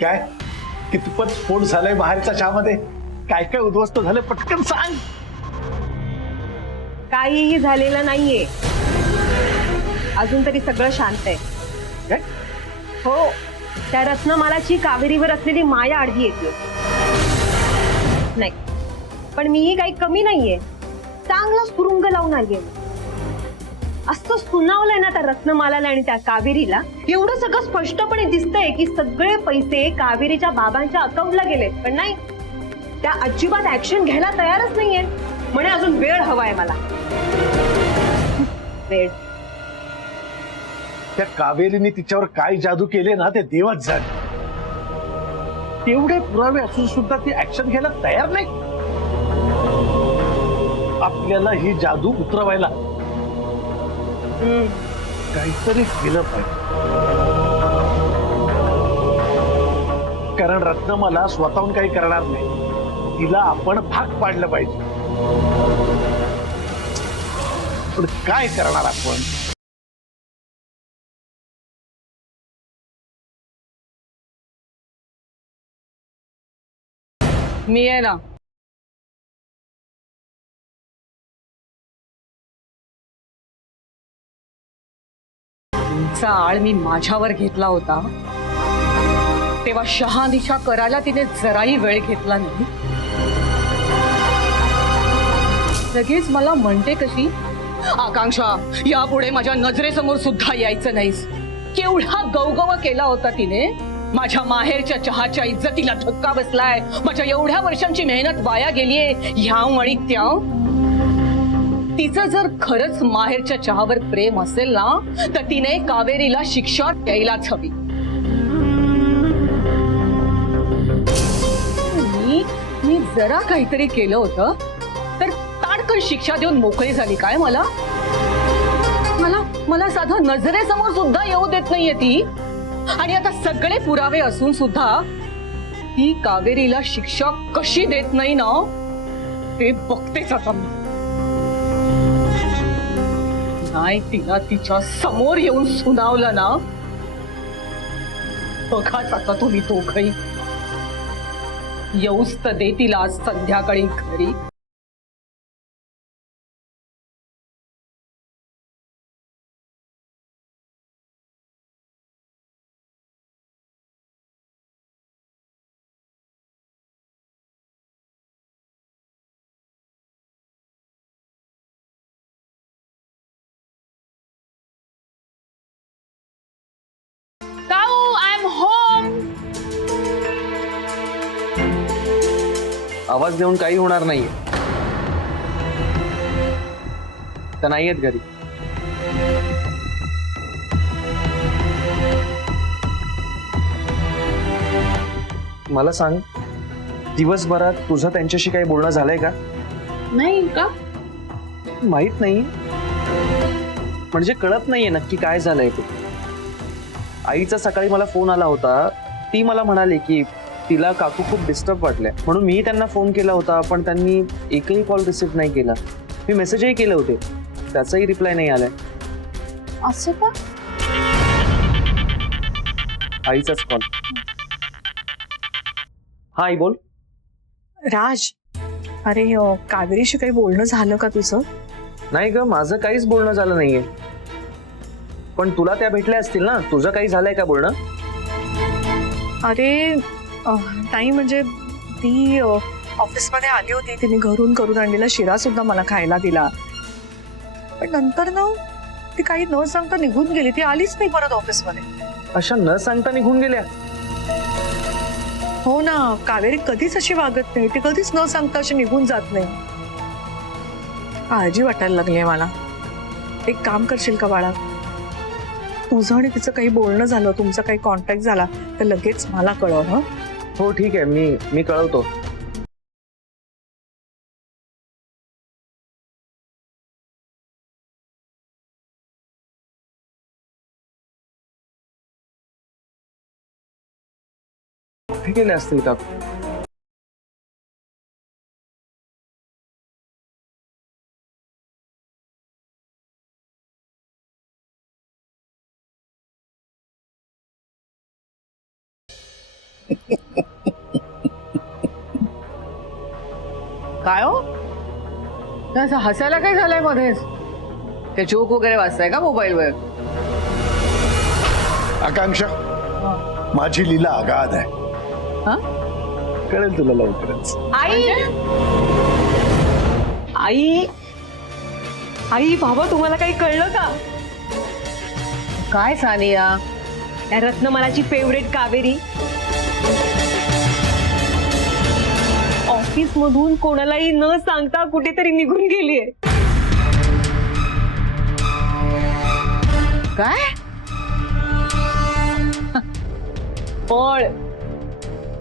काय कितपत स्फोट झालाय बाहेरच्या चहामध्ये? काय काय उद्ध्वस्त झालं पटकन सांग. काहीही झालेलं नाहीये, अजून तरी सगळं शांत आहे. काय? हो, त्या रत्नमालाची कावेरीवर असलेली माया आडवी येते. नाही, पण मीही काही कमी नाहीये, चांगला सुरुंग लावून आलीये. असं सुनावलंय ना त्या रत्नमालाला आणि त्या कावेरीला, एवढं सगळं स्पष्टपणे दिसतंय की सगळे पैसे कावेरीच्या बाबांच्या अकाउंटला गेलेत. पण नाही, त्या अजिबात ऍक्शन घ्यायला तयारच नाहीये. म्हणे अजून वेळ हवाय मला. वेळ. त्या कावेरीने तिच्यावर काय जादू केले ना ते देवाच जाणे. तेवढे पुरावे असून सुद्धा ती ऍक्शन घ्यायला तयार नाही. आपल्याला ही जादू उतरवायला काहीतरी केलं पाहिजे. कारण रत्नमाला स्वतःहून काही करणार नाही, तिला आपण भाग पाडलं पाहिजे. पण काय करणार आपण? मी आहे ना. तुमचा आळ मी माझ्यावर घेतला होता तेव्हा शहानिशा करायला तिने जराही वेळ घेतला नाही. लगेच मला म्हणते कशी, आकांक्षा यापुढे माझ्या नजरेसमोर सुद्धा यायचं नाहीस. केवढा गवगवा केला होता तिने. माझ्या माहेरच्या चहाच्या इज्जतीला धक्का बसलाय. माझ्या एवढ्या वर्षांची मेहनत वाया गेलीये ह्याव आणि त्याव. तिचं जर खरंच माहेरच्या चहावर प्रेम असेल ना तर तिने कावेरीला शिक्षा द्यायलाच हवी. मी जरा काहीतरी केलं होतं तर ताडकन शिक्षा देऊन मोकळी झाली काय? मला मला मला साधं नजरेसमोर सुद्धा येऊ देत नाहीये ती. आणि आता सगळे पुरावे असून सुद्धा ती कावेरीला शिक्षा कशी देत नाही ना ते बघतेच आता मी. नाही तिला तिच्या समोर येऊन सुनावलं ना, बघाच आता तुम्ही दोघही. येऊच तर दे तिला आज संध्याकाळी घरी. आवाज देऊन काही होणार नाहीये. तर नाहीयेत घरी. मला सांग, दिवसभरात तुझं त्यांच्याशी काही बोलणं झालंय का? नाही का? माहित नाही म्हणजे कळत नाहीये नक्की काय झालंय ते. आईचा सकाळी मला फोन आला होता. ती मला म्हणाली की तिला काकू खूप डिस्टर्ब वाटले, म्हणून मी त्यांना फोन केला होता पण त्यांनी एकही कॉल रिसीव्ह नाही केला. मी मेसेजही केले होते, त्याचाही रिप्लाय नाही आलाय. असं का? आईचाच कॉल. हा आई बोल. राज, अरे कावेरीशी काही बोलणं झालं का तुझं? नाही ग, माझं काहीच बोलणं झालं नाहीये. पण तुला त्या भेटल्या असतील ना, तुझं काही झालंय का बोलणं? अरे नाही म्हणजे ती ऑफिसमध्ये आली होती, तिने घरून करून आणलेला शिरा सुद्धा मला खायला दिला. पण नंतर ना ती काही न सांगता निघून गेली. ती आलीच नाही परत ऑफिसमध्ये. अशा न सांगता निघून गेल्या? हो ना, कावेरी कधीच अशी वागत नाही. ती कधीच न सांगता अशी निघून जात नाही. काळजी वाटायला लागली मला. एक काम करशील का बाळा, तुझं आणि तिचं काही बोलणं झालं, तुमचा काही कॉन्टॅक्ट झाला तर लगेच मला कळव. हं? हो ठीक आहे, मी कळवतो. कुठे गेले असतील का? काय हो त्याचं हसायला काय झालंय मध्येच? ते जोक वगैरे वाचताय का मोबाईलवर? आकांक्षा, माझी लीला अगाध आहे. हा? कळेल तुला लवकरच. आई आई आई बाबा, तुम्हाला काही कळलं का? काय सानिया? त्या रत्नमालाची फेवरेट कावेरी ऑफिस मधून कोणालाही न सांगता कुठेतरी निघून गेलीये. काय? पळ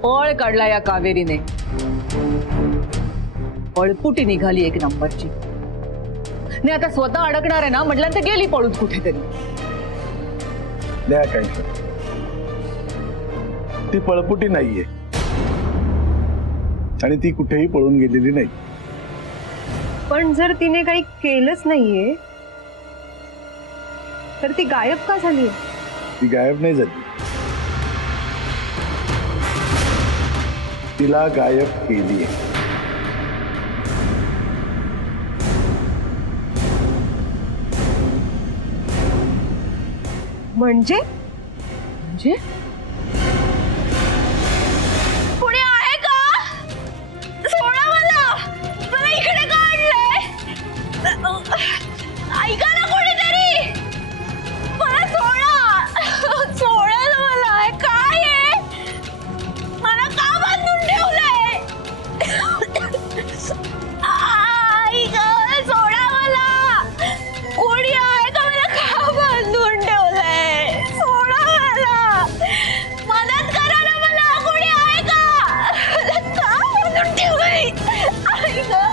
पळ काढला या कावेरीने. पळपुटी निघाली एक नंबरची. नाही आता स्वतः अडकणार आहे ना म्हटलं तर गेली पळून कुठेतरी. नाही आकांक्षा, ती पळपुटी नाहीये आणि ती कुठेही पळून गेलेली नाही. पण जर तिने काही केलंच नाहीये तर ती गायब का झाली? ती गायब नाही झाली, तिला गायब केलीये. म्हणजे म्हणजे पुढे आहे का? सोडा मला, मला इकडे काढलंय. ऐका ना कोणीतरी, मला सोडा, सोडा ना मला. काय आहे? मला का बांधून ठेवलंय? ऐका, सोडा मला. कोणी आहे का? मला का बांधून ठेवलंय? सोडा मला, मदत करा ना मला. कोणी आहे का? का बांधून ठेवलंय? ऐका,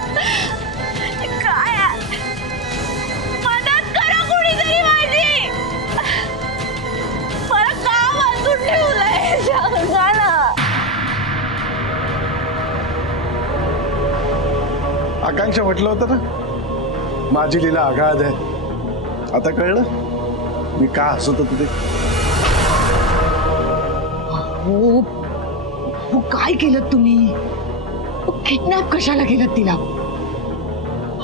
काय मदत करा कोणीतरी माझी. मला का बांधून ठेवलंय सांगा ना. आकांक्षा, म्हटलं होतं ना माझी लीला अगाध आहे. आता कळलं मी का हसत होतो ते? हो हो, काय केलं तुम्ही? किडनॅप कशाला केलं तिला?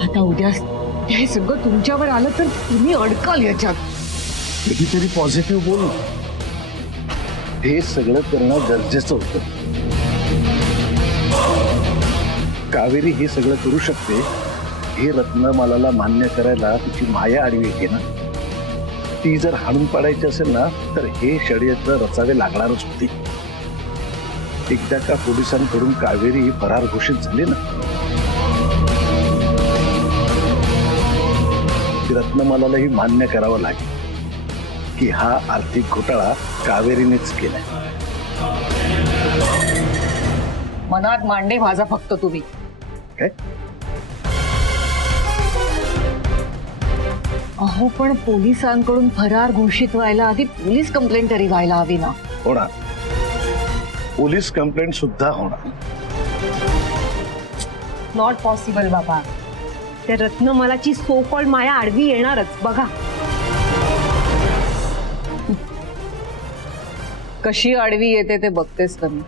आता उद्या हे सगळं तुमच्यावर आलं तर तुम्ही अडकाल याच्यात. कधीतरी पॉझिटिव्ह बोल. हे सगळं करणं गरजेचं होतं. कावेरी हे सगळं करू शकते हे रत्नमालाला मान्य करायला तिची माया आडवी येते ना. ती जर हाणून पाडायची असेल ना तर हे षडयंत्र रचावे लागणारच होते. एकदा का पोलिसांकडून कावेरी फरार घोषित झाली ना, ती रत्नमालालाही मान्य करावं लागेल की हा आर्थिक घोटाळा कावेरीनेच केलाय. मनात मांडे भाजा फक्त तुम्ही. काय? अहो पण पोलिसांकडून फरार घोषित व्हायला आधी पोलीस कंप्लेंट तरी व्हायला हवी ना. होणार, पोलीस कंप्लेंट सुद्धा होणार. नॉट पॉसिबल बाबा. त्या रत्नमालाची सो कॉल्ड माया आडवी येणारच बघा. कशी आडवी येते ते बघतेस का मी.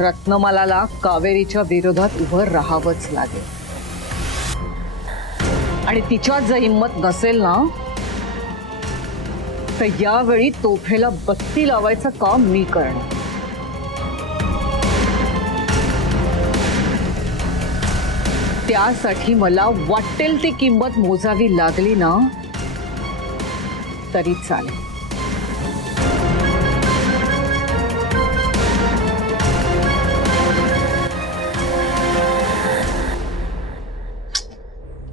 रत्नमालाला कावेरीच्या विरोधात उभं राहावंच लागेल. आणि तिच्यात जर हिंमत नसेल ना तर यावेळी तोफेला बत्ती लावायचं काम मी करणार. त्यासाठी मला वाटेल ती किंमत मोजावी लागली ना तरी चालेल.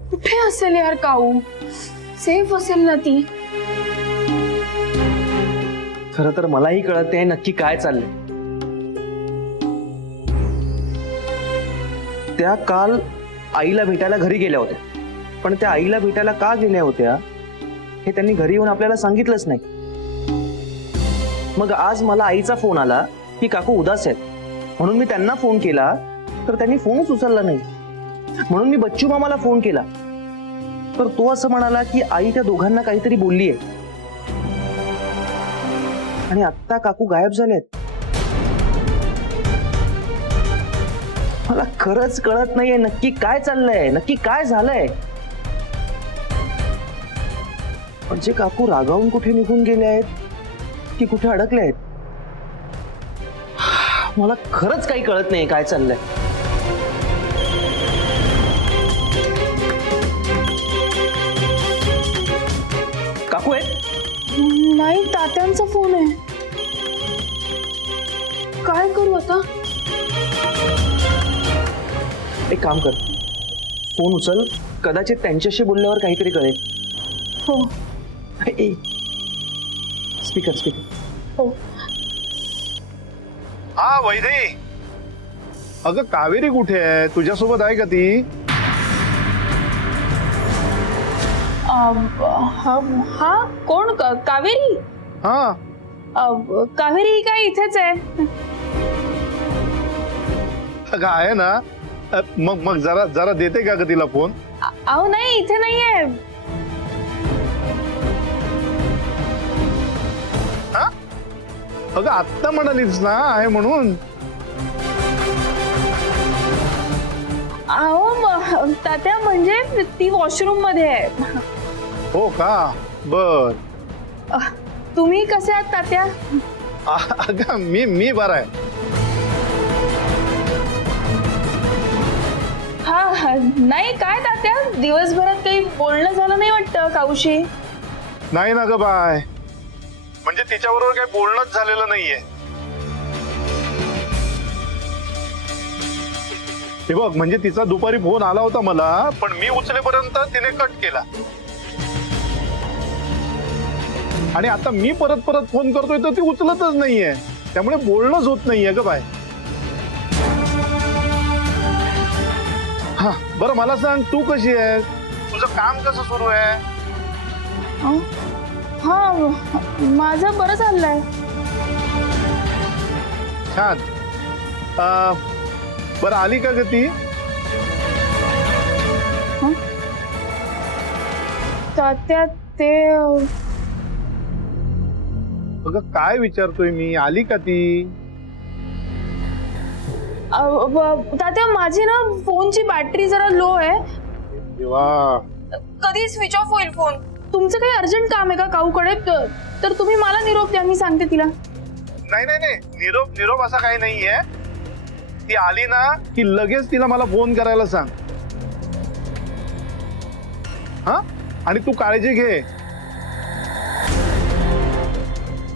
कुठे असेल यार काऊ? सेफ असेल ना ती? खरं तर मलाही कळत नाही नक्की काय चाललंय. त्या काल आईला भेटायला घरी गेल्या होत्या, पण त्या आईला भेटायला का गेल्या होत्या हे त्यांनी घरी येऊन आपल्याला सांगितलंच नाही. मग आज मला आईचा फोन आला की काकू उदास आहेत, म्हणून मी त्यांना फोन केला तर त्यांनी फोनच उचलला नाही. म्हणून मी बच्चू मामाला फोन केला तर तो असं म्हणाला की आई त्या दोघांना काहीतरी बोलली आहे. आणि आत्ता काकू गायब झालेत. मला खरंच कळत नाहीये नक्की काय चाललंय, नक्की काय झालंय. म्हणजे काकू रागावून कुठे निघून गेले आहेत की कुठे अडकले आहेत. मला खरंच काही कळत नाही काय चाललंय. काकू आहेत? नाही, तात्यांचा फोन आहे. काय करू आता? एक काम कर, फोन उचल, कदाचित त्यांच्याशी बोलल्यावर काहीतरी कळेल. हो स्पीकर स्पीकर. हो. हा वैदे, अगं कावेरी कुठे आहे? तुझ्यासोबत आहे का ती? हा कोण? कावेरी? हा कावेरी काय इथेच आहे. अगं आहे ना. मग जरा जरा देते का ग तिला फोन? अहो नाही, इथे नाहीये. अगं आत्ता म्हणालीस ना आहे म्हणून. अहो तात्या, म्हणजे ती वॉशरूम मध्ये आहे. हो का? बर. तुम्ही कसे आहात तात्या? अगं मी बरा आहे. हा नाही काय तात्या, दिवसभरात काही बोलणं झालं नाही वाटतं काऊशी. नाही ना ग बाय, म्हणजे तिच्याबरोबर काही बोलणंच झालेलं नाहीये. हे बघ, म्हणजे तिचा दुपारी फोन आला होता मला, पण मी उचलेपर्यंत तिने कट केला. आणि आता मी परत फोन करतोय तर ती उचलतच नाहीये. त्यामुळे बोलणंच होत नाहीये ग बाय. हा बरं, मला सांग तू कशी आहेस? तुझं काम कसं सुरू आहे? हा माझं बरं चाललंय. छान. बरं, आली का ग ती? तात्या ते अगं काय विचारतोय मी, आली का ती? तात्या माझी ना फोनची बॅटरी जरा लो आहे. देवा. कधी स्विच ऑफ होईल फोन. तुमचं काही अर्जंट काम आहे का काऊकडे? तर तुम्ही मला निरोप द्या, मी सांगते तिला. नाही, निरोप असा काही नाहीये. ती आली ना की लगेच तिला मला फोन करायला सांग. हा, आणि तू काळजी घे.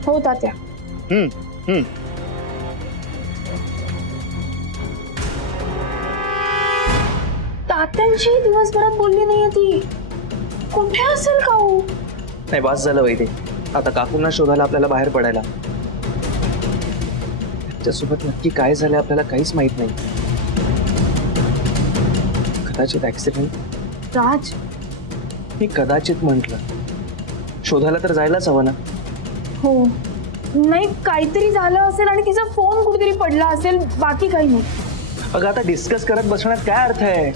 हो तात्या. हम्म. तात्यांशी दिवसभरात बोलली नाहीये ती. कुठे असेल काऊ? नाही, वास झालं वैदे. आता काकूंना शोधायला आपल्याला बाहेर पडायला. त्याच्यासोबत नक्की काय झालं आपल्याला काहीच माहित नाही. कदाचित ऍक्सिडेंट. राज, मी कदाचित म्हंटल, शोधायला तर जायलाच हवं ना. हो नाही, काहीतरी झालं असेल आणि तिचा फोन कुठेतरी पडला असेल, बाकी काही नाही. अगं आता डिस्कस करत बसण्यात काय अर्थ आहे?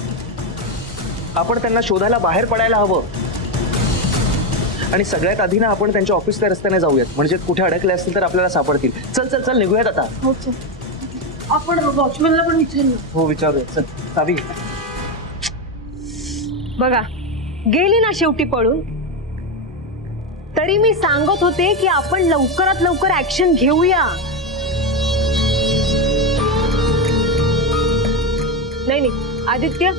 आपण त्यांना शोधायला बाहेर पडायला हवं. आणि सगळ्यात आधी ना आपण त्यांच्या ऑफिसच्या रस्त्याने जाऊयात, म्हणजे कुठे अडकले असतील तर आपल्याला सापडतील. चल निघूयात आता. हो चल, आपण वॉचमॅनला पण विचारूया. हो विचारूया. चल सावी. बघा, गेली ना शेवटी पळून. तरी मी सांगत होते की आपण लवकरात लवकर ऍक्शन घेऊया. नाही आदित्य,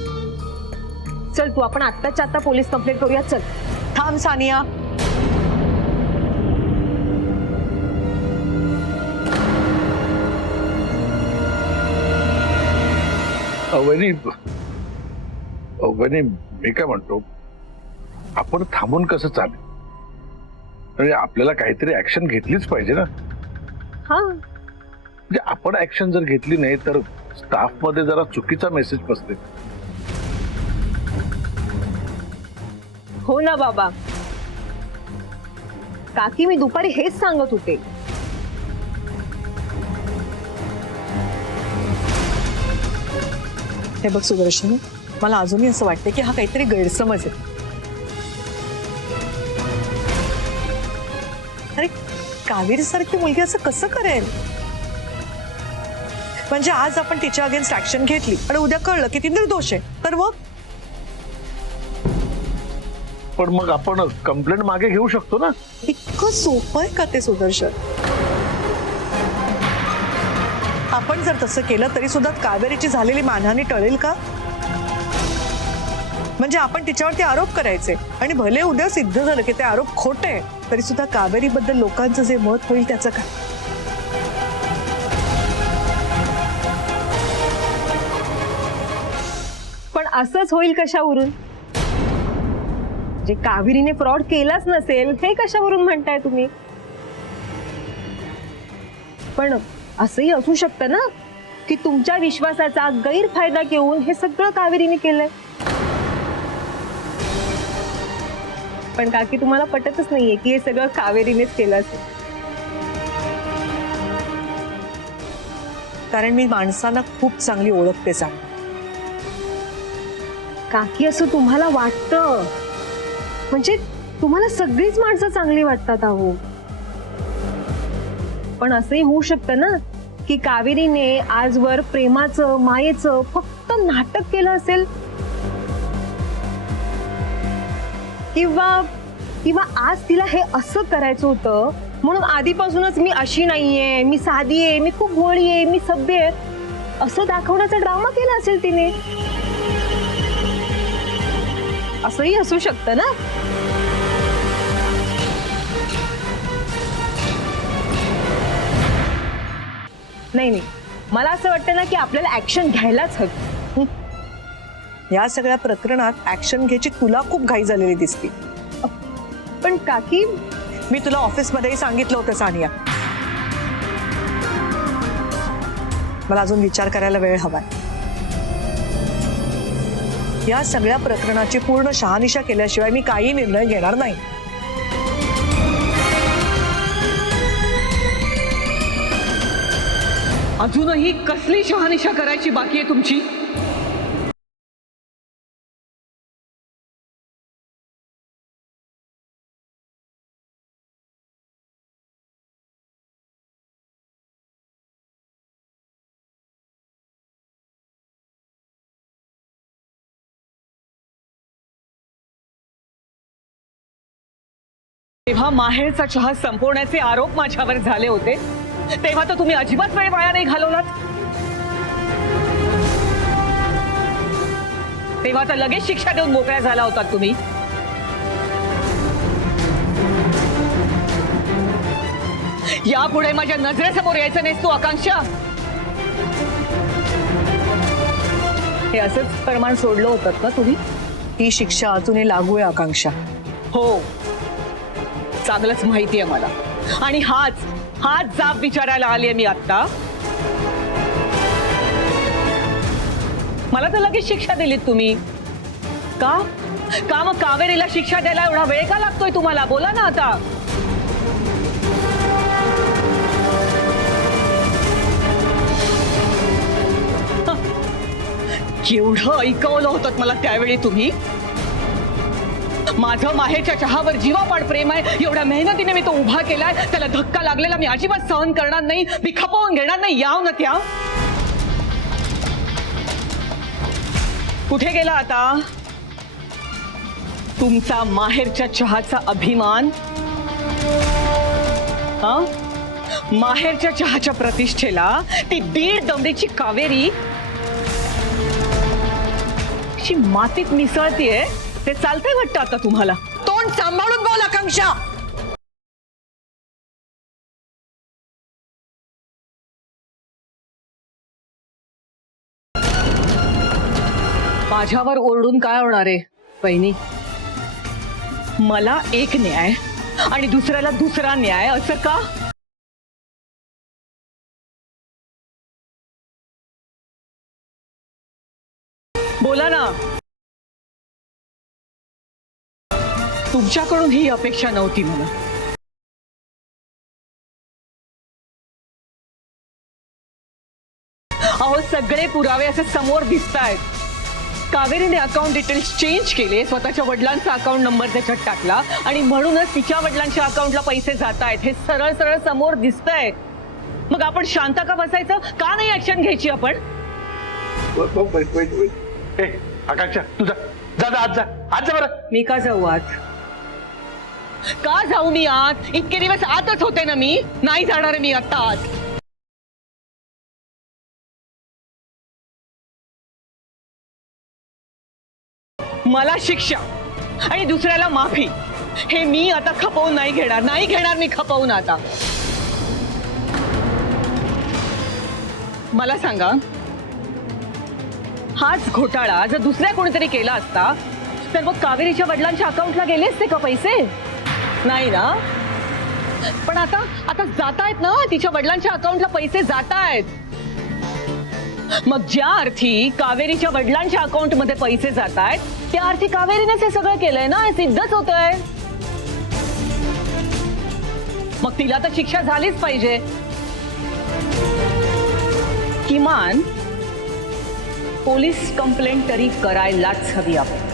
चल तू, आपण आत्ताच्या आत्ता पोलीस कंप्लेंट करूया. चल. थांब सानिया. वहिनी, मी काय म्हणतो, आपण थांबून कसं चालेल? म्हणजे आपल्याला काहीतरी ऍक्शन घेतलीच पाहिजे ना. हा, म्हणजे आपण ऍक्शन जर घेतली नाही तर स्टाफ मध्ये जरा चुकीचा मेसेज पसरेल. हो ना बाबा. काकी, मी दुपारी हेच सांगत होते. हे बघ सुदर्शन, मला अजूनही असं वाटतं की हा काहीतरी गैरसमज आहे. अरे कावेरी सारखी मुलगी असं कसं करेल? म्हणजे आज आपण तिच्या अगेन्स्ट ऍक्शन घेतली आणि उद्या कळलं की ती निर्दोष आहे, तर मग पण मग आपण कंप्लेंट मागे घेऊ शकतो ना. इतकं सोपं आहे का ते सुदर्शन? आपण जर तसं केलं तरी सुद्धा कावेरीची झालेली मानहानी टळेल का? म्हणजे आपण तिच्यावरती आरोप करायचे आणि भले उद्या सिद्ध झालं की ते आरोप खोटे तरी सुद्धा कावेरीबद्दल लोकांचं जे मत होईल त्याचं काय? पण असंच होईल कशावरून? जे कावेरीने फ्रॉड केलाच नसेल हे कशावरून म्हणताय तुम्ही? पण असंही असू शकतं ना की तुमच्या विश्वासाचा गैरफायदा घेऊन हे सगळं कावेरीने केलंय. पण काकी तुम्हाला पटतच नाहीये की हे सगळं कावेरीनेच केलं असेल. कारण मी माणसांना खूप चांगली ओळखते सांग. काकी असं तुम्हाला वाटतं म्हणजे तुम्हाला सगळीच माणसं चांगली वाटतात अहो. पण असंही होऊ शकतं ना की कावेरीने आजवर प्रेमाचं मायेचं फक्त नाटक केलं असेल किंवा आज तिला हे असं करायचं होतं म्हणून आधीपासूनच मी अशी नाहीये, मी साधी आहे, मी खूप भोळी आहे, मी सभ्य आहे असं दाखवण्याचा ड्रामा केला असेल तिने. असंही असू शकतं ना. नाही, मला असं वाटतं ना की आपल्याला ऍक्शन घ्यायलाच हवी. या सगळ्या प्रकरणात ऍक्शन घ्यायची तुला खूप घाई झालेली दिसते. पण काकी मी तुला ऑफिसमध्येही सांगितलं होतं सानिया, मला अजून विचार करायला वेळ हवाय. या सगळ्या प्रकरणाची पूर्ण शहानिशा केल्याशिवाय मी काही निर्णय घेणार नाही. अजूनही कसली शहानिशा करायची बाकी आहे तुमची? तेव्हा माहेरचा चहा संपवण्याचे आरोप माझ्यावर झाले होते तेव्हा तर तुम्ही अजिबात वेळ वाया नाही घालवलात. तेव्हा तर लगेच शिक्षा देऊन मोकळ्या झाला होतात तुम्ही. यापुढे माझ्या नजरेसमोर यायचं नाहीस तू आकांक्षा. हे असंच प्रमाण सोडलं होतं का तुम्ही? ही शिक्षा अजूनही लागू आहे आकांक्षा. हो, चांगलंच माहिती आहे मला. आणि हाच जाब विचारायला आली आहे मी आता. मला तर लगेच शिक्षा दिलीत तुम्ही. का मग कावेरीला शिक्षा द्यायला एवढा वेळ का लागतोय तुम्हाला? बोला ना आता. केवढं ऐकवलं होतं मला त्यावेळी तुम्ही. माझं माहेरच्या चहावर जीवापाड प्रेम आहे, एवढ्या मेहनतीने मी तो उभा केलाय, त्याला धक्का लागलेला मी अजिबात सहन करणार नाही, मी खपवून घेणार नाही. याव ना त्या कुठे गेला आता तुमचा माहेरच्या चहाचा अभिमान? माहेरच्या चहाच्या प्रतिष्ठेला ती 1.5 दमडीची कावेरी मातीत मिसळतीये. ते चालतंय वाटतं आता तुम्हाला? तोंड सांभाळून बोल आकांक्षा. माझ्यावर ओरडून काय होणार आहे बहिणी? मला एक न्याय आणि दुसऱ्याला दुसरा न्याय असं का? बोला ना. तुमच्याकडून ही अपेक्षा नव्हती मला. अहो, सगळे पुरावे असे समोर दिसतायत. कावेरीने अकाउंट डिटेल्स चेंज केले, स्वतःच्या वडिलांचा अकाउंट नंबर त्याच्यात टाकला आणि म्हणूनच तिच्या वडिलांच्या अकाउंटला पैसे जात आहेत हे सरळ सरळ समोर दिसतंय. मग आपण शांत का बसायचं? का नाही ऍक्शन घ्यायची आपण? आकांक्षा तुझा जा जा आज जा आज जा बरं. मी का जाऊ आत? का जाऊ मी आत? इतके दिवस आतच होते ना मी. नाही जाणार मी आता आत. मला शिक्षा आणि दुसऱ्याला माफी हे मी आता खपवून नाही घेणार मी खपवून आता. मला सांगा, हाच घोटाळा जर दुसऱ्या कोणीतरी केला असता तर मग कावेरीच्या वडिलांच्या अकाउंटला गेले असते का पैसे? नाही ना. पण आता आता जात आहेत ना, तिच्या वडिलांच्या अकाउंटला पैसे जात आहेत. मग ज्या अर्थी कावेरीच्या वडिलांच्या अकाउंट मध्ये पैसे जात आहेत त्या अर्थी कावेरीनेच हे सगळं केलंय ना, हे सिद्धच होतंय. मग तिला तर शिक्षा झालीच पाहिजे. किमान पोलीस कंप्लेंट तरी करायलाच हवी आपण.